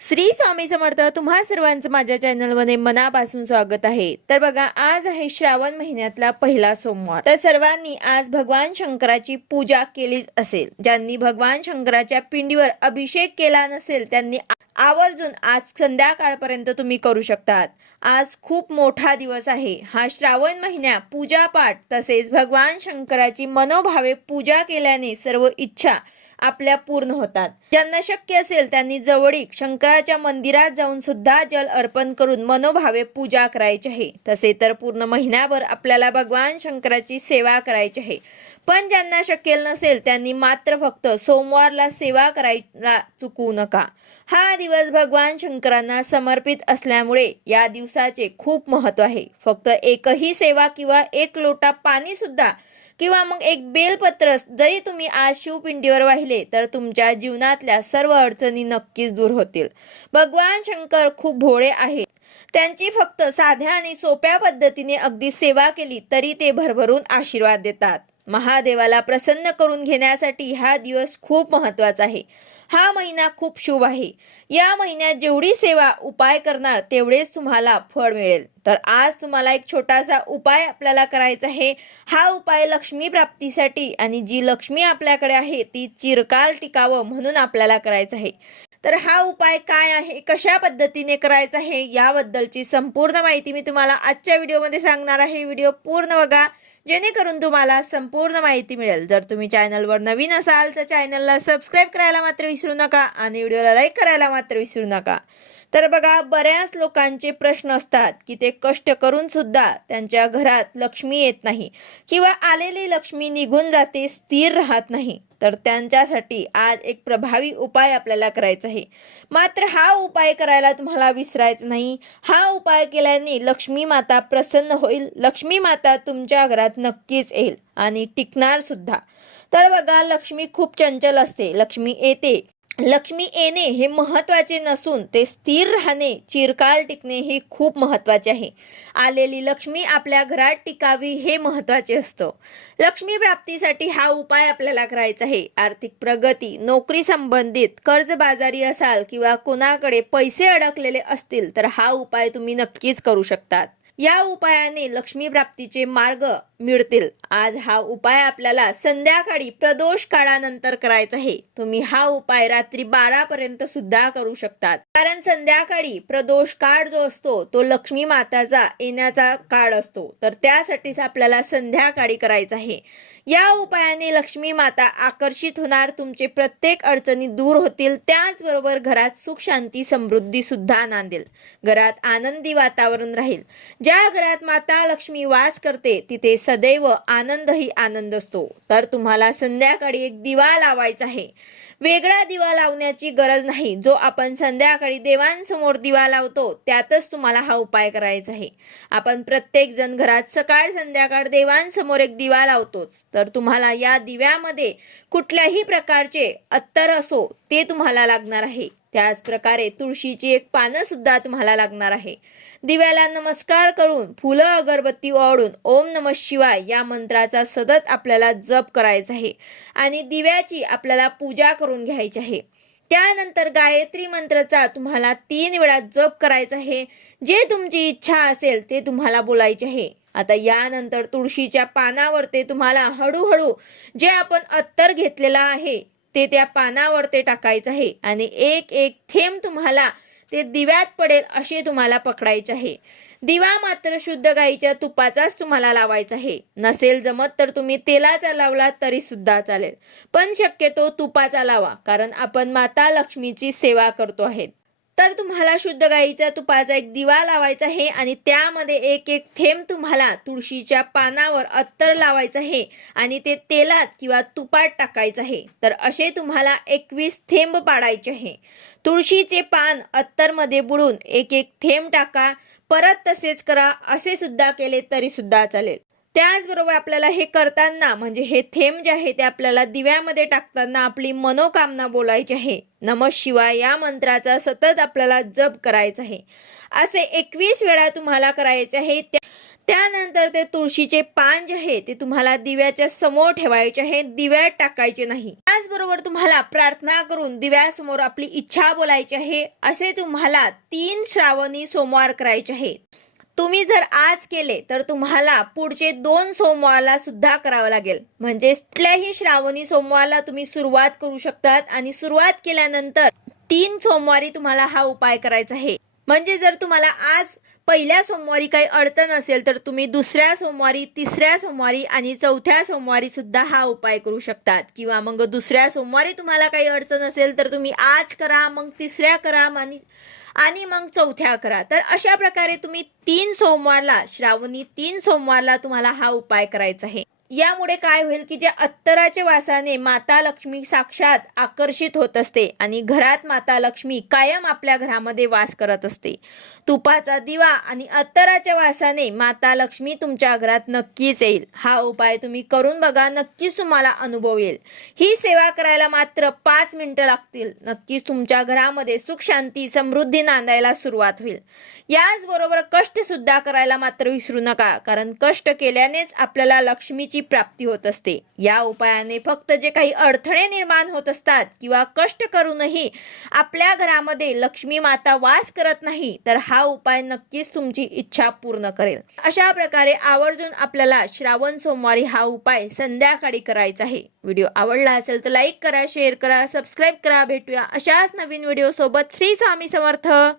श्री स्वामी समर्थ तुम्हा सर्वांचं माझ्या चॅनलमध्ये मनापासून स्वागत आहे. तर बघा आज आहे श्रावण महिन्यातला पहिला सोमवार. तर सर्वांनी आज भगवान शंकराची पूजा केलीच असेल. ज्यांनी भगवान शंकराच्या पिंडीवर अभिषेक केला नसेल त्यांनी आवर्जून आज संध्याकाळपर्यंत तुम्ही करू शकतात. आज खूप मोठा दिवस आहे. हा श्रावण महिन्या पूजापाठ तसेच भगवान शंकराची मनोभावे पूजा केल्याने सर्व इच्छा आपल्या पूर्ण होतात. ज्यांना शक्य असेल त्यांनी जवळीक शंकराच्या मंदिरात जाऊन सुद्धा जल अर्पण करून मनोभावे पूजा करायची आहे. तसे तर पूर्ण महिन्याभर आपल्याला भगवान शंकराची सेवा करायची आहे. पण ज्यांना शक्य नसेल त्यांनी मात्र फक्त सोमवारला सेवा करायला चुकवू नका. हा दिवस भगवान शंकरांना समर्पित असल्यामुळे या दिवसाचे खूप महत्त्व आहे. फक्त एकही सेवा किंवा एक लोटा पाणी सुद्धा किंवा मग एक बेलपत्र जरी तुम्ही आज शिवपिंडीवर वाहिले तर तुमच्या जीवनातल्या सर्व अडचणी नक्कीच दूर होतील. भगवान शंकर खूप भोळे आहेत. त्यांची फक्त साध्या आणि सोप्या पद्धतीने अगदी सेवा केली तरी ते भरभरून आशीर्वाद देतात. महादेवाला प्रसन्न करून घेण्यासाठी हा दिवस खूप महत्त्वाचा आहे. हा महिना खूप शुभ आहे. या महिन्यात जेवढी सेवा उपाय करणार तेवढेच तुम्हाला फळ मिळेल. तर आज तुम्हाला एक छोटासा उपाय आपल्याला करायचा आहे. हा उपाय लक्ष्मी प्राप्तीसाठी आणि जी लक्ष्मी आपल्याकडे आहे ती चिरकाल टिकावं म्हणून आपल्याला करायचं आहे. तर हा उपाय काय आहे कशा पद्धतीने करायचा आहे याबद्दलची संपूर्ण माहिती मी तुम्हाला आजच्या व्हिडिओमध्ये सांगणार आहे. व्हिडिओ पूर्ण बघा. जेणेकरून तुम्हाला संपूर्ण माहिती मिळेल. जर तुम्ही चॅनलवर नवीन असाल तर चॅनलला सबस्क्राईब करायला मात्र विसरू नका आणि व्हिडिओला लाईक करायला मात्र विसरू नका. तर बघा बऱ्याच लोकांचे प्रश्न असतात की ते कष्ट करून सुद्धा त्यांच्या घरात लक्ष्मी येत नाही किंवा आलेली लक्ष्मी निघून जाते स्थिर राहत नाही. तर त्यांच्यासाठी आज एक प्रभावी उपाय आपल्याला करायचा आहे. मात्र हा उपाय करायला तुम्हाला विसरायचं नाही. हा उपाय केल्याने लक्ष्मी माता प्रसन्न होईल. लक्ष्मी माता तुमच्या घरात नक्कीच येईल आणि टिकणार सुद्धा. तर बघा लक्ष्मी खूप चंचल असते. लक्ष्मी येते. लक्ष्मी येणे हे महत्त्वाचे नसून ते स्थिर राहणे चिरकाल टिकणे हे खूप महत्त्वाचे आहे. आलेली लक्ष्मी आपल्या घरात टिकावी हे महत्त्वाचे असतं. लक्ष्मी प्राप्तीसाठी हा उपाय आपल्याला करायचा आहे. आर्थिक प्रगती नोकरी संबंधित कर्जबाजारी असाल किंवा कोणाकडे पैसे अडकलेले असतील तर हा उपाय तुम्ही नक्कीच करू शकतात. या उपायाने लक्ष्मी प्राप्तीचे मार्ग मिळतील. आज हा उपाय आपल्याला संध्याकाळी प्रदोष काळानंतर करायचा आहे. तुम्ही हा उपाय रात्री बारा पर्यंत सुद्धा करू शकतात. कारण संध्याकाळी प्रदोष काळ जो असतो तो लक्ष्मी माताचा येण्याचा काळ असतो. तर त्यासाठीच आपल्याला संध्याकाळी करायचा आहे. या उपायाने लक्ष्मी माता आकर्षित होणार तुमचे प्रत्येक अडचणी दूर होतील त्याचबरोबर घरात सुख शांती समृद्धी सुद्धा नांदेल. घरात आनंदी वातावरण राहील. ज्या घरात माता लक्ष्मी वास करते तिथे सदैव आनंदही आनंद असतो. तर तुम्हाला संध्याकाळी एक दिवा लावायचा आहे. वेगळा दिवा लावण्याची गरज नाही. जो आपण संध्याकाळी देवांसमोर दिवा लावतो त्यातच तुम्हाला हा उपाय करायचा आहे. आपण प्रत्येक जण घरात सकाळ संध्याकाळ देवांसमोर एक दिवा लावतोच. तर तुम्हाला या दिव्यामध्ये कुठल्याही प्रकारचे अत्तर असो ते तुम्हाला लागणार आहे. त्याचप्रकारे तुळशीची एक पानं सुद्धा तुम्हाला लागणार आहे. दिव्याला नमस्कार करून फुलं अगरबत्ती ओढून ओम नम शिवाय या मंत्राचा सतत आपल्याला जप करायचा आहे आणि दिव्याची आपल्याला पूजा करून घ्यायची आहे. त्यानंतर गायत्री मंत्राचा तुम्हाला तीन वेळा जप करायचा आहे. जे तुमची इच्छा असेल ते तुम्हाला बोलायचे आहे. आता यानंतर तुळशीच्या पानावर ते तुम्हाला हळूहळू जे आपण अत्तर घेतलेला आहे ते त्या पानावर ते टाकायचं आहे. आणि एक एक थेंब तुम्हाला ते दिव्यात पडेल असे तुम्हाला पकडायचे आहे. दिवा मात्र शुद्ध गाईच्या तुपाचाच तुम्हाला लावायचा आहे. नसेल जमत तर तुम्ही तेलाचा लावला तरी सुद्धा चालेल. पण शक्यतो तुपाचा लावा कारण आपण माता लक्ष्मीची सेवा करतो आहेत. तर तुम्हाला शुद्ध गाईच्या तुपाचा एक दिवा लावायचा आहे आणि त्यामध्ये एक एक थेंब तुम्हाला तुळशीच्या पानावर अत्तर लावायचं आहे आणि ते तेलात किंवा तुपात टाकायचं आहे. तर असे तुम्हाला एकवीस थेंब पाडायचे आहे. तुळशीचे पान अत्तरमध्ये बुडून एक एक थेंब टाका परत तसेच करा असे सुद्धा केले तरी सुद्धा चालेल. त्याचबरोबर आपल्याला हे करताना म्हणजे हे थेंब जे आहे ते आपल्याला दिव्यामध्ये टाकताना आपली मनोकामना बोलायची आहे. नम शिवाय या मंत्राचा सतत आपल्याला जप करायचा आहे. असे एकवीस वेळा तुम्हाला करायचे आहे. त्यानंतर ते तुळशीचे पान जे आहे ते तुम्हाला दिव्याच्या समोर ठेवायचे आहे. दिव्यात टाकायचे नाही. त्याचबरोबर तुम्हाला प्रार्थना करून दिव्यासमोर आपली इच्छा बोलायची आहे. असे तुम्हाला तीन श्रावणी सोमवार करायचे आहेत तुम्ही जर आज केले तर तुम्हाला पुढचे दोन सोमवारला सुद्धा करावं लागेल. म्हणजे कुठल्याही श्रावणी सोमवारला तुम्ही सुरुवात करू शकतात आणि सुरुवात केल्यानंतर तीन सोमवारी तुम्हाला हा उपाय करायचा आहे. म्हणजे जर तुम्हाला आज पहिल्या सोमवारी काही अडचण असेल तर तुम्ही दुसऱ्या सोमवारी तिसऱ्या सोमवारी आणि चौथ्या सोमवारी सुद्धा हा उपाय करू शकतात. किंवा मग दुसऱ्या सोमवारी तुम्हाला काही अडचण असेल तर तुम्ही आज करा मग तिसऱ्या करा आणि आणि मग चौथ्या अकरा. तर अशा प्रकारे तुम्ही तीन सोमवारला श्रावणी तीन सोमवारला तुम्हाला हा उपाय करायचा आहे. यामुळे काय होईल की जे अत्तराच्या वासाने माता लक्ष्मी साक्षात आकर्षित होत असते आणि घरात माता लक्ष्मी कायम आपल्या घरामध्ये वास करत असते. तुपाचा दिवा आणि अत्तराच्या वासाने माता लक्ष्मी तुमच्या घरात नक्कीच येईल. हा उपाय तुम्ही करून बघा नक्कीच तुम्हाला अनुभव येईल. ही सेवा करायला मात्र पाच मिनिटं लागतील. नक्कीच तुमच्या घरामध्ये सुख शांती समृद्धी नांदायला सुरुवात होईल. याचबरोबर कष्ट सुद्धा करायला मात्र विसरू नका कारण कष्ट केल्यानेच आपल्याला लक्ष्मीची प्राप्ती होत असते. या उपायाने फक्त जे काही अडथळे निर्माण होत असतात किंवा कष्ट करूनही आपल्या घरामध्ये लक्ष्मी माता वास करत नाही तर हा उपाय नक्कीच तुमची इच्छा पूर्ण करेल. अशा प्रकारे आवर्जून आपल्याला श्रावण सोमवारी हा उपाय संध्याकाळी करायचा आहे. व्हिडिओ आवडला असेल तर लाईक करा शेअर करा सबस्क्राईब करा भेटूया अशाच नवीन व्हिडिओ सोबत श्री स्वामी समर्थ!